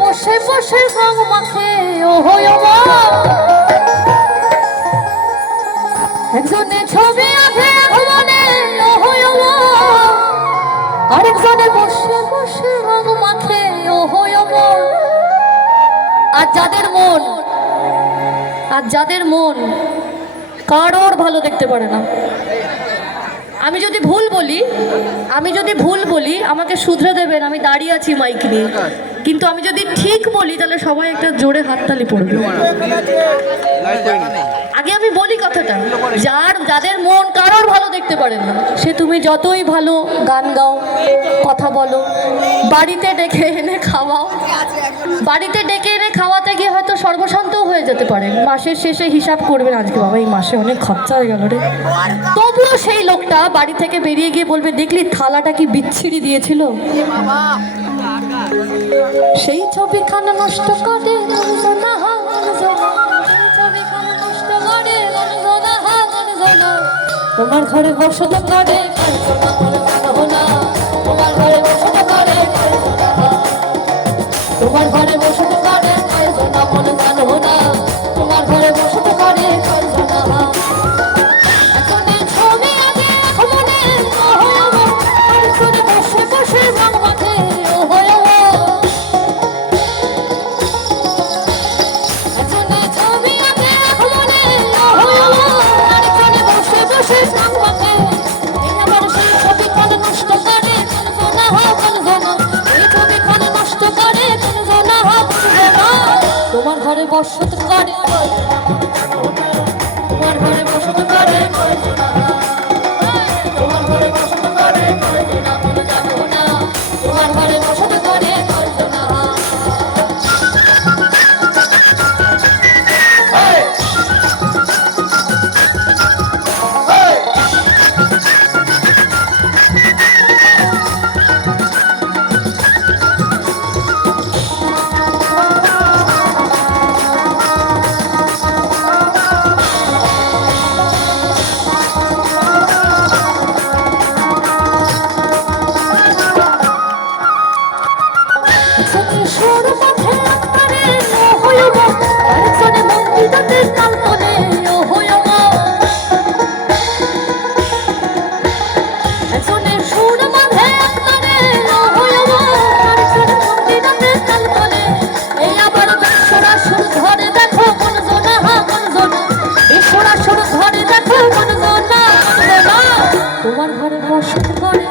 বসে বসে রং মাখে একজনে ছবি আঁকে হয় আরেকজনে বসে বসে রং মাখে ও আর যাদের মন, আর যাদের মন কারোর ভালো দেখতে পারে না। আমি যদি ভুল বলি, আমি যদি ভুল বলি, আমাকে শুধরে দেবেন, আমি দাঁড়িয়ে আছি মাইক নিয়ে। কিন্তু আমি যদি ঠিক বলি, তাহলে সবাই একটা জোরে হাততালি পড়বে। আগে আমি বলি কথাটা, যার, যাদের মন কারোর ভালো দেখতে পারে না, সে তুমি যতই ভালো গান গাও, কথা বলো, বাড়িতে ডেকে এনে খাওয়াও। বাড়িতে ডেকে এনে খাওয়াতে গিয়ে হয়তো সর্বশান্তও হয়ে যেতে পারে। মাসের শেষে হিসাব করবেন আজকে বাবা, এই মাসে অনেক খরচা হয়ে গেল রে। তবুও সেই লোকটা বাড়ি থেকে বেরিয়ে গিয়ে বলবে, দেখলি থালাটা কি বিচ্ছিরি দিয়েছিল? সেই ছবিখানা নষ্ট করে। তোমার ঘরে বসত করে বসত করে তোমার ঘরে বসত করে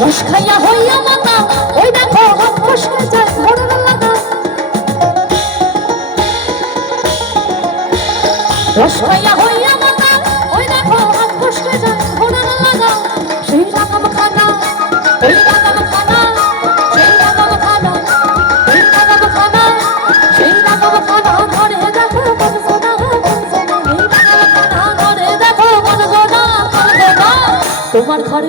রস খাইয়া হইয়া মাতা ওই দেখো খাইয়া হইয়া